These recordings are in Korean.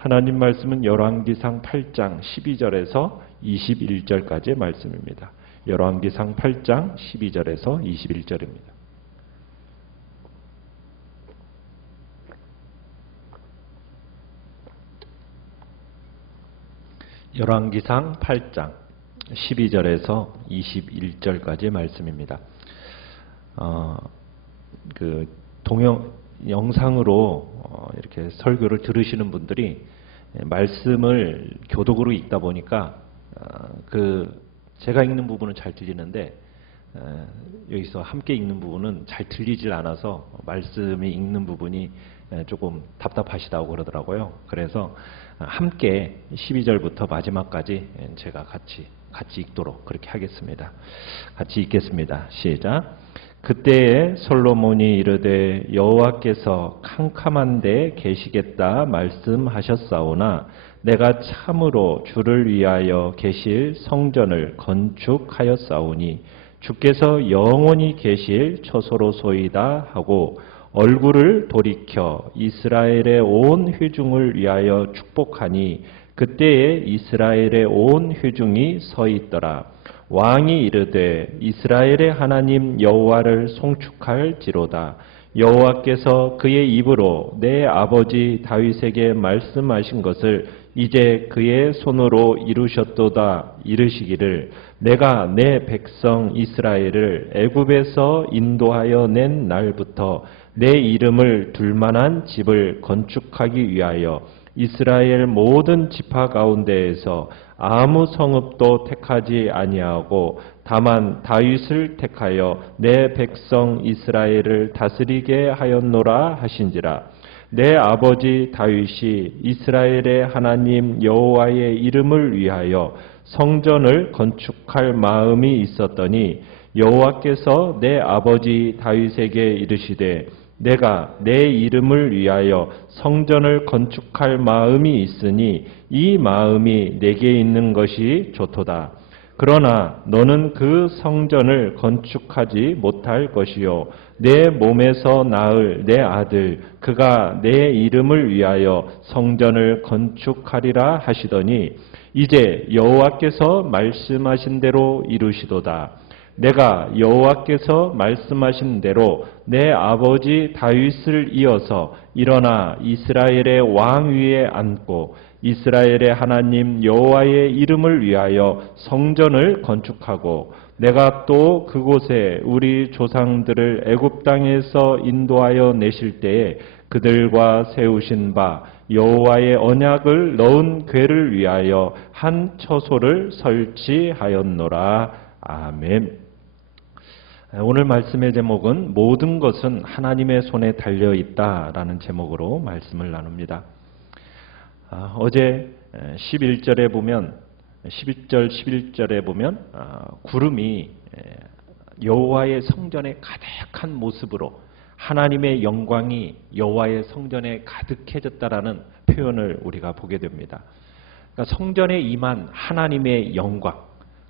하나님 말씀은 열왕기상 8장 12절에서 21절까지의 말씀입니다. 열왕기상 8장 12절에서 21절입니다. 열왕기상 8장 12절에서 21절까지의 말씀입니다. 영상으로 이렇게 설교를 들으시는 분들이 말씀을 교독으로 읽다 보니까 제가 읽는 부분은 잘 들리는데 여기서 함께 읽는 부분은 잘 들리질 않아서 말씀이 읽는 부분이 조금 답답하시다고 그러더라고요. 그래서 함께 12절부터 마지막까지 제가 같이 읽도록 그렇게 하겠습니다. 같이 읽겠습니다. 시작. 그때에 솔로몬이 이르되 여호와께서 캄캄한 데 계시겠다 말씀하셨사오나 내가 참으로 주를 위하여 계실 성전을 건축하였사오니 주께서 영원히 계실 처소로소이다 하고 얼굴을 돌이켜 이스라엘의 온 회중을 위하여 축복하니 그때에 이스라엘의 온 회중이 서 있더라. 왕이 이르되 이스라엘의 하나님 여호와를 송축할지로다. 여호와께서 그의 입으로 내 아버지 다윗에게 말씀하신 것을 이제 그의 손으로 이루셨도다. 이르시기를 내가 내 백성 이스라엘을 애굽에서 인도하여 낸 날부터 내 이름을 둘만한 집을 건축하기 위하여 이스라엘 모든 지파 가운데에서 아무 성읍도 택하지 아니하고 다만 다윗을 택하여 내 백성 이스라엘을 다스리게 하였노라 하신지라. 내 아버지 다윗이 이스라엘의 하나님 여호와의 이름을 위하여 성전을 건축할 마음이 있었더니 여호와께서 내 아버지 다윗에게 이르시되 내가 내 이름을 위하여 성전을 건축할 마음이 있으니 이 마음이 내게 있는 것이 좋도다. 그러나 너는 그 성전을 건축하지 못할 것이요 내 몸에서 낳을 내 아들 그가 내 이름을 위하여 성전을 건축하리라 하시더니 이제 여호와께서 말씀하신 대로 이루시도다. 내가 여호와께서 말씀하신 대로 내 아버지 다윗을 이어서 일어나 이스라엘의 왕 위에 앉고 이스라엘의 하나님 여호와의 이름을 위하여 성전을 건축하고 내가 또 그곳에 우리 조상들을 애굽 땅에서 인도하여 내실 때에 그들과 세우신 바 여호와의 언약을 넣은 궤를 위하여 한 처소를 설치하였노라. 아멘. 오늘 말씀의 제목은 모든 것은 하나님의 손에 달려 있다라는 제목으로 말씀을 나눕니다. 어제 11절에 보면 11절 11절에 보면 구름이 여호와의 성전에 가득한 모습으로 하나님의 영광이 여호와의 성전에 가득해졌다라는 표현을 우리가 보게 됩니다. 그러니까 성전에 임한 하나님의 영광,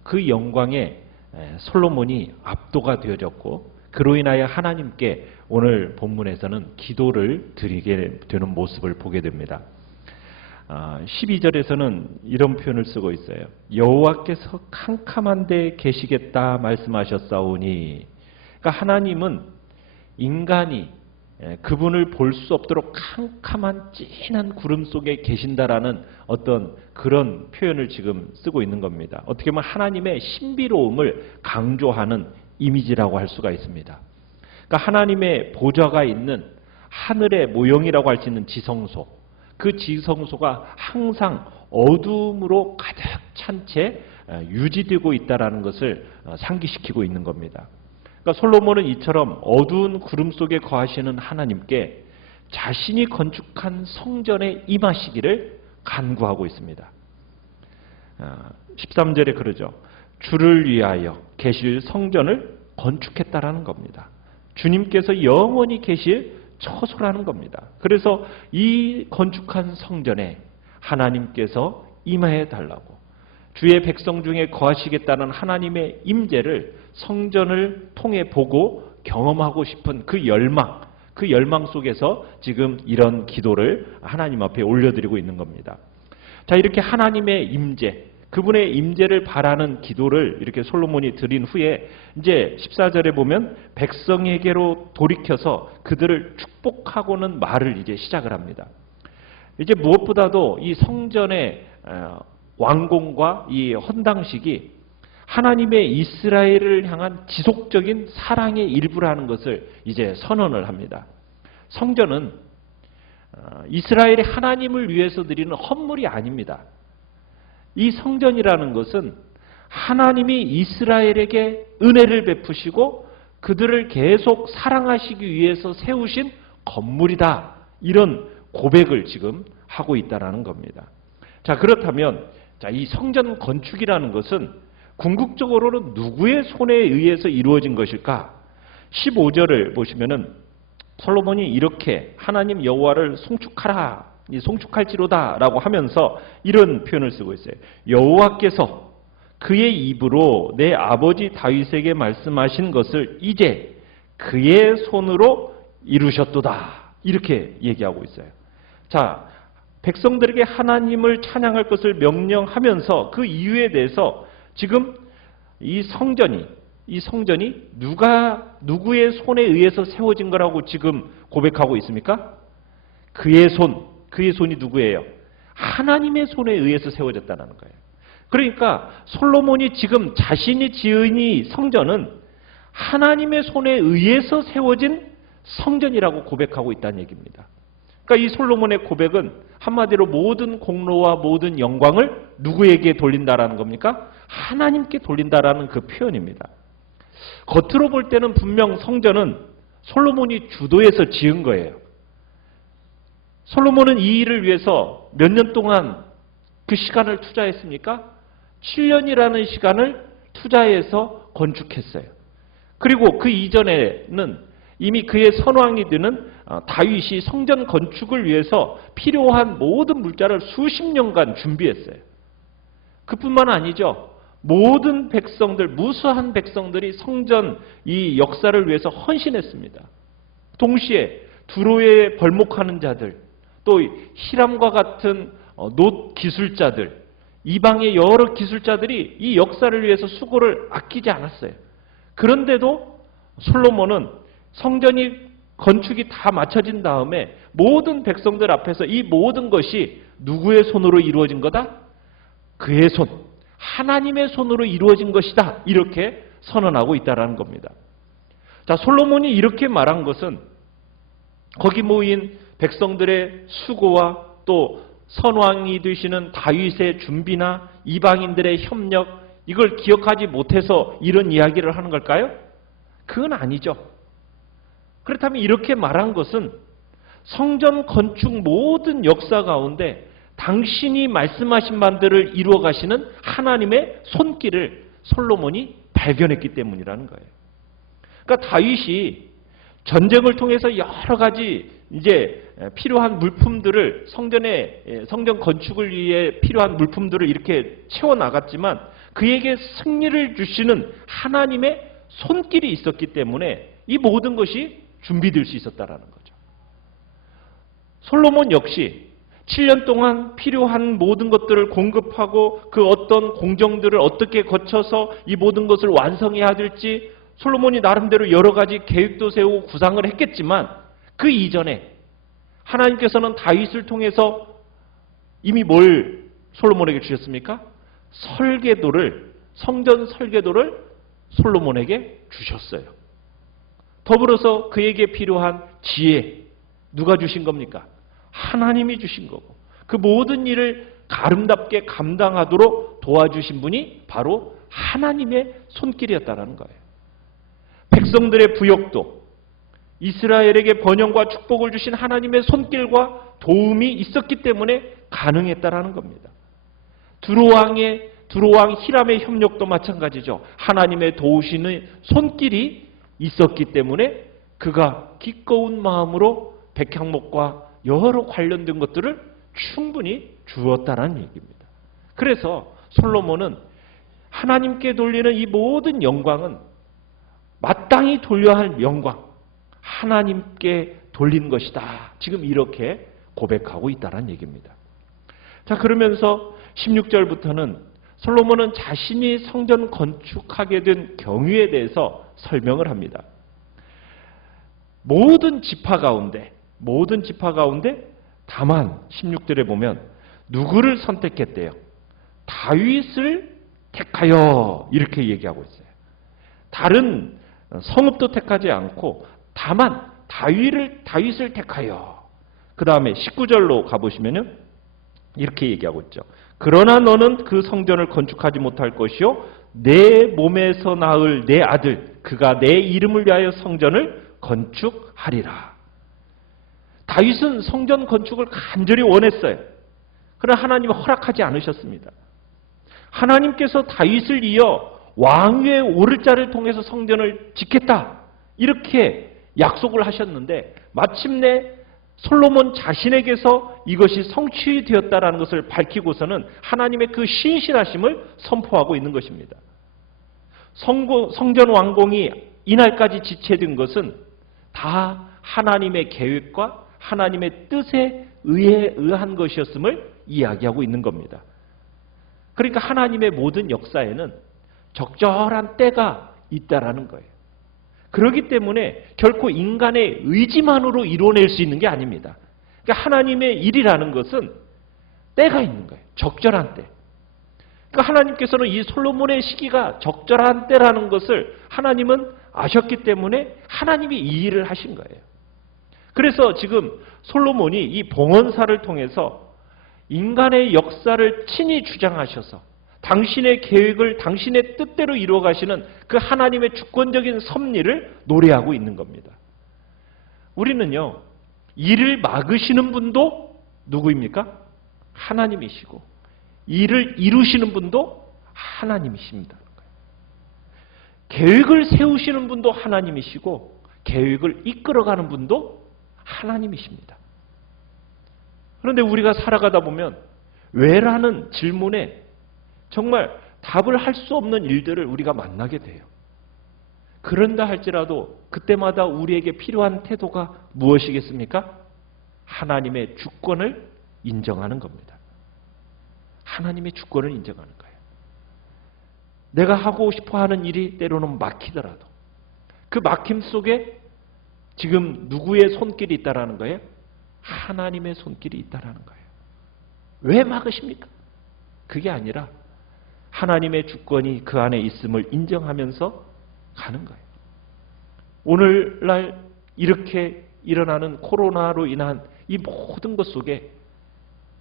그 영광에 솔로몬이 압도가 되어졌고 그로 인하여 하나님께 오늘 본문에서는 기도를 드리게 되는 모습을 보게 됩니다. 12절에서는 이런 표현을 쓰고 있어요. 여호와께서 캄캄한 데 계시겠다 말씀하셨사오니, 그러니까 하나님은 인간이 그분을 볼 수 없도록 캄캄한 진한 구름 속에 계신다라는 어떤 그런 표현을 지금 쓰고 있는 겁니다. 어떻게 보면 하나님의 신비로움을 강조하는 이미지라고 할 수가 있습니다. 그러니까 하나님의 보좌가 있는 하늘의 모형이라고 할 수 있는 지성소, 그 지성소가 항상 어둠으로 가득 찬 채 유지되고 있다는 것을 상기시키고 있는 겁니다. 그러니까 솔로몬은 이처럼 어두운 구름 속에 거하시는 하나님께 자신이 건축한 성전에 임하시기를 간구하고 있습니다. 13절에 그러죠. 주를 위하여 계실 성전을 건축했다라는 겁니다. 주님께서 영원히 계실 처소라는 겁니다. 그래서 이 건축한 성전에 하나님께서 임하여 달라고, 주의 백성 중에 거하시겠다는 하나님의 임재를 성전을 통해 보고 경험하고 싶은 그 열망, 그 열망 속에서 지금 이런 기도를 하나님 앞에 올려드리고 있는 겁니다. 자, 이렇게 하나님의 임재, 그분의 임재를 바라는 기도를 이렇게 솔로몬이 드린 후에 이제 14절에 보면 백성에게로 돌이켜서 그들을 축복하고는 말을 이제 시작을 합니다. 이제 무엇보다도 이 성전의 완공과 이 헌당식이 하나님의 이스라엘을 향한 지속적인 사랑의 일부라는 것을 이제 선언을 합니다. 성전은 이스라엘의 하나님을 위해서 드리는 헌물이 아닙니다. 이 성전이라는 것은 하나님이 이스라엘에게 은혜를 베푸시고 그들을 계속 사랑하시기 위해서 세우신 건물이다. 이런 고백을 지금 하고 있다는 겁니다. 자, 그렇다면 이 성전 건축이라는 것은 궁극적으로는 누구의 손에 의해서 이루어진 것일까? 15절을 보시면은 솔로몬이 이렇게 하나님 여호와를 송축하라, 송축할지로다라고 하면서 이런 표현을 쓰고 있어요. 여호와께서 그의 입으로 내 아버지 다윗에게 말씀하신 것을 이제 그의 손으로 이루셨도다. 이렇게 얘기하고 있어요. 자, 백성들에게 하나님을 찬양할 것을 명령하면서 그 이유에 대해서 지금 이 성전이 누구의 손에 의해서 세워진 거라고 지금 고백하고 있습니까? 그의 손이 누구예요? 하나님의 손에 의해서 세워졌다는 거예요. 그러니까 솔로몬이 지금 자신이 지은 이 성전은 하나님의 손에 의해서 세워진 성전이라고 고백하고 있다는 얘기입니다. 그러니까 이 솔로몬의 고백은 한마디로 모든 공로와 모든 영광을 누구에게 돌린다라는 겁니까? 하나님께 돌린다라는 그 표현입니다. 겉으로 볼 때는 분명 성전은 솔로몬이 주도해서 지은 거예요. 솔로몬은 이 일을 위해서 몇 년 동안 그 시간을 투자했습니까? 7년이라는 시간을 투자해서 건축했어요. 그리고 그 이전에는 이미 그의 선왕이 되는 다윗이 성전 건축을 위해서 필요한 모든 물자를 수십 년간 준비했어요. 그뿐만 아니죠. 모든 백성들, 무수한 백성들이 성전 이 역사를 위해서 헌신했습니다. 동시에 두로에 벌목하는 자들, 또 히람과 같은 놋 기술자들, 이방의 여러 기술자들이 이 역사를 위해서 수고를 아끼지 않았어요. 그런데도 솔로몬은 성전이 건축이 다 마쳐진 다음에 모든 백성들 앞에서 이 모든 것이 누구의 손으로 이루어진 거다? 그의 손, 하나님의 손으로 이루어진 것이다. 이렇게 선언하고 있다는 겁니다. 자, 솔로몬이 이렇게 말한 것은 거기 모인 백성들의 수고와 또 선왕이 되시는 다윗의 준비나 이방인들의 협력, 이걸 기억하지 못해서 이런 이야기를 하는 걸까요? 그건 아니죠. 그렇다면 이렇게 말한 것은 성전 건축 모든 역사 가운데 당신이 말씀하신 바들을 이루어 가시는 하나님의 손길을 솔로몬이 발견했기 때문이라는 거예요. 그러니까 다윗이 전쟁을 통해서 여러 가지 이제 필요한 물품들을 성전 건축을 위해 필요한 물품들을 이렇게 채워 나갔지만 그에게 승리를 주시는 하나님의 손길이 있었기 때문에 이 모든 것이 준비될 수 있었다라는 거죠. 솔로몬 역시 7년 동안 필요한 모든 것들을 공급하고 그 어떤 공정들을 어떻게 거쳐서 이 모든 것을 완성해야 될지 솔로몬이 나름대로 여러 가지 계획도 세우고 구상을 했겠지만 그 이전에 하나님께서는 다윗을 통해서 이미 뭘 솔로몬에게 주셨습니까? 성전 설계도를 솔로몬에게 주셨어요. 더불어서 그에게 필요한 지혜, 누가 주신 겁니까? 하나님이 주신 거고 그 모든 일을 아름답게 감당하도록 도와주신 분이 바로 하나님의 손길이었다는 거예요. 백성들의 부역도 이스라엘에게 번영과 축복을 주신 하나님의 손길과 도움이 있었기 때문에 가능했다라는 겁니다. 두로왕 히람의 협력도 마찬가지죠. 하나님의 도우시는 손길이 있었기 때문에 그가 기꺼운 마음으로 백향목과 여러 관련된 것들을 충분히 주었다는 얘기입니다. 그래서 솔로몬은 하나님께 돌리는 이 모든 영광은 마땅히 돌려야 할 영광, 하나님께 돌린 것이다. 지금 이렇게 고백하고 있다는 얘기입니다. 자, 그러면서 16절부터는 솔로몬은 자신이 성전 건축하게 된 경위에 대해서 설명을 합니다. 모든 지파 가운데 다만 16절에 보면 누구를 선택했대요? 다윗을 택하여, 이렇게 얘기하고 있어요. 다른 성읍도 택하지 않고 다만 다윗을 택하여. 그 다음에 19절로 가보시면요, 이렇게 얘기하고 있죠. 그러나 너는 그 성전을 건축하지 못할 것이요 내 몸에서 낳을 내 아들 그가 내 이름을 위하여 성전을 건축하리라. 다윗은 성전 건축을 간절히 원했어요. 그러나 하나님은 허락하지 않으셨습니다. 하나님께서 다윗을 이어 왕위에 오를 자를 통해서 성전을 짓겠다, 이렇게 약속을 하셨는데 마침내 솔로몬 자신에게서 이것이 성취되었다라는 것을 밝히고서는 하나님의 그 신실하심을 선포하고 있는 것입니다. 성전 완공이 이날까지 지체된 것은 다 하나님의 계획과 하나님의 뜻에 의한 것이었음을 이야기하고 있는 겁니다. 그러니까 하나님의 모든 역사에는 적절한 때가 있다라는 거예요. 그렇기 때문에 결코 인간의 의지만으로 이뤄낼 수 있는 게 아닙니다. 그러니까 하나님의 일이라는 것은 때가 있는 거예요. 적절한 때. 그러니까 하나님께서는 이 솔로몬의 시기가 적절한 때라는 것을 하나님은 아셨기 때문에 하나님이 이 일을 하신 거예요. 그래서 지금 솔로몬이 이 봉헌사를 통해서 인간의 역사를 친히 주장하셔서 당신의 계획을 당신의 뜻대로 이루어가시는 그 하나님의 주권적인 섭리를 노래하고 있는 겁니다. 우리는요, 일을 막으시는 분도 누구입니까? 하나님이시고 일을 이루시는 분도 하나님이십니다. 계획을 세우시는 분도 하나님이시고 계획을 이끌어가는 분도 하나님이십니다. 그런데 우리가 살아가다 보면 왜라는 질문에 정말 답을 할 수 없는 일들을 우리가 만나게 돼요. 그런다 할지라도 그때마다 우리에게 필요한 태도가 무엇이겠습니까? 하나님의 주권을 인정하는 겁니다. 하나님의 주권을 인정하는 거예요. 내가 하고 싶어 하는 일이 때로는 막히더라도 그 막힘 속에 지금 누구의 손길이 있다라는 거예요? 하나님의 손길이 있다라는 거예요. 왜 막으십니까? 그게 아니라 하나님의 주권이 그 안에 있음을 인정하면서 가는 거예요. 오늘날 이렇게 일어나는 코로나로 인한 이 모든 것 속에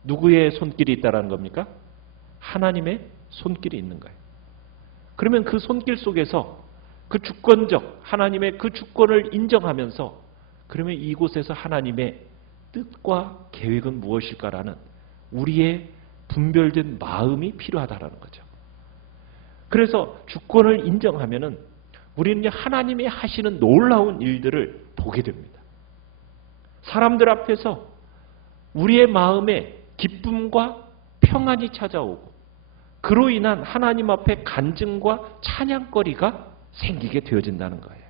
누구의 손길이 있다라는 겁니까? 하나님의 손길이 있는 거예요. 그러면 그 손길 속에서 그 주권적 하나님의 그 주권을 인정하면서 그러면 이곳에서 하나님의 뜻과 계획은 무엇일까라는 우리의 분별된 마음이 필요하다라는 거죠. 그래서 주권을 인정하면은 우리는 하나님이 하시는 놀라운 일들을 보게 됩니다. 사람들 앞에서 우리의 마음에 기쁨과 평안이 찾아오고 그로 인한 하나님 앞에 간증과 찬양거리가 생기게 되어진다는 거예요.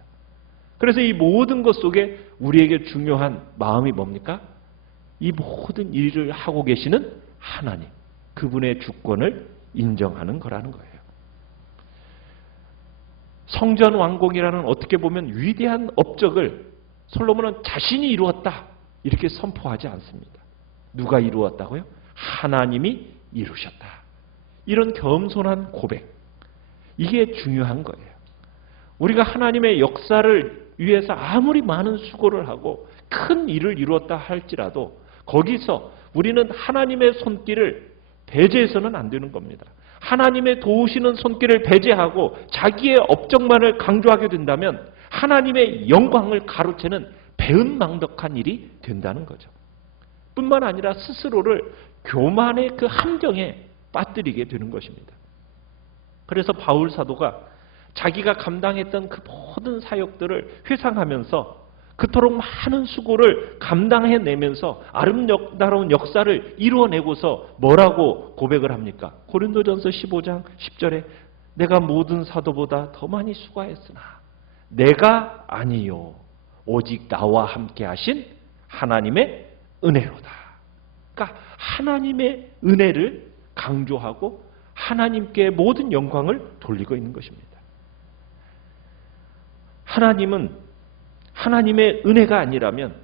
그래서 이 모든 것 속에 우리에게 중요한 마음이 뭡니까? 이 모든 일을 하고 계시는 하나님, 그분의 주권을 인정하는 거라는 거예요. 성전 완공이라는 어떻게 보면 위대한 업적을 솔로몬은 자신이 이루었다 이렇게 선포하지 않습니다. 누가 이루었다고요? 하나님이 이루셨다. 이런 겸손한 고백, 이게 중요한 거예요. 우리가 하나님의 역사를 위해서 아무리 많은 수고를 하고 큰 일을 이루었다 할지라도 거기서 우리는 하나님의 손길을 배제해서는 안 되는 겁니다. 하나님의 도우시는 손길을 배제하고 자기의 업적만을 강조하게 된다면 하나님의 영광을 가로채는 배은망덕한 일이 된다는 거죠. 뿐만 아니라 스스로를 교만의 그 함정에 빠뜨리게 되는 것입니다. 그래서 바울 사도가 자기가 감당했던 그 모든 사역들을 회상하면서 그토록 많은 수고를 감당해내면서 아름다운 역사를 이루어내고서 뭐라고 고백을 합니까? 고린도전서 15장 10절에 내가 모든 사도보다 더 많이 수고하였으나 내가 아니요 오직 나와 함께 하신 하나님의 은혜로다. 그러니까 하나님의 은혜를 강조하고 하나님께 모든 영광을 돌리고 있는 것입니다. 하나님은 하나님의 은혜가 아니라면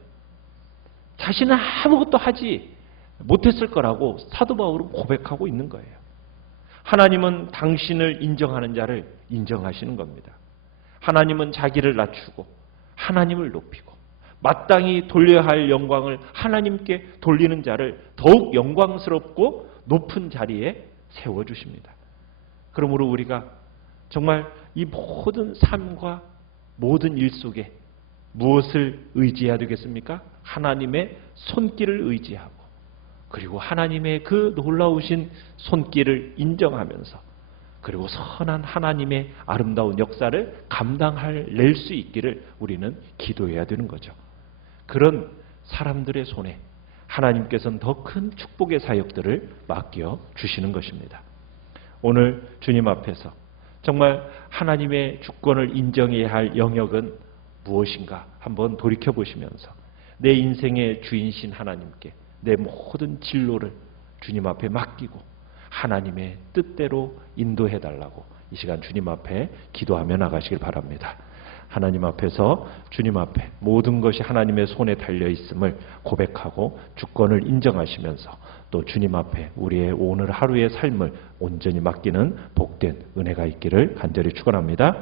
자신은 아무것도 하지 못했을 거라고 사도 바울은 고백하고 있는 거예요. 하나님은 당신을 인정하는 자를 인정하시는 겁니다. 하나님은 자기를 낮추고 하나님을 높이고 마땅히 돌려야 할 영광을 하나님께 돌리는 자를 더욱 영광스럽고 높은 자리에 세워주십니다. 그러므로 우리가 정말 이 모든 삶과 모든 일 속에 무엇을 의지해야 되겠습니까? 하나님의 손길을 의지하고 그리고 하나님의 그 놀라우신 손길을 인정하면서 그리고 선한 하나님의 아름다운 역사를 낼 수 있기를 우리는 기도해야 되는 거죠. 그런 사람들의 손에 하나님께서는 더 큰 축복의 사역들을 맡겨 주시는 것입니다. 오늘 주님 앞에서 정말 하나님의 주권을 인정해야 할 영역은 무엇인가 한번 돌이켜 보시면서 내 인생의 주인신 하나님께 내 모든 진로를 주님 앞에 맡기고 하나님의 뜻대로 인도해 달라고 이 시간 주님 앞에 기도하며 나가시길 바랍니다. 하나님 앞에서 주님 앞에 모든 것이 하나님의 손에 달려 있음을 고백하고 주권을 인정하시면서 또 주님 앞에 우리의 오늘 하루의 삶을 온전히 맡기는 복된 은혜가 있기를 간절히 축원합니다.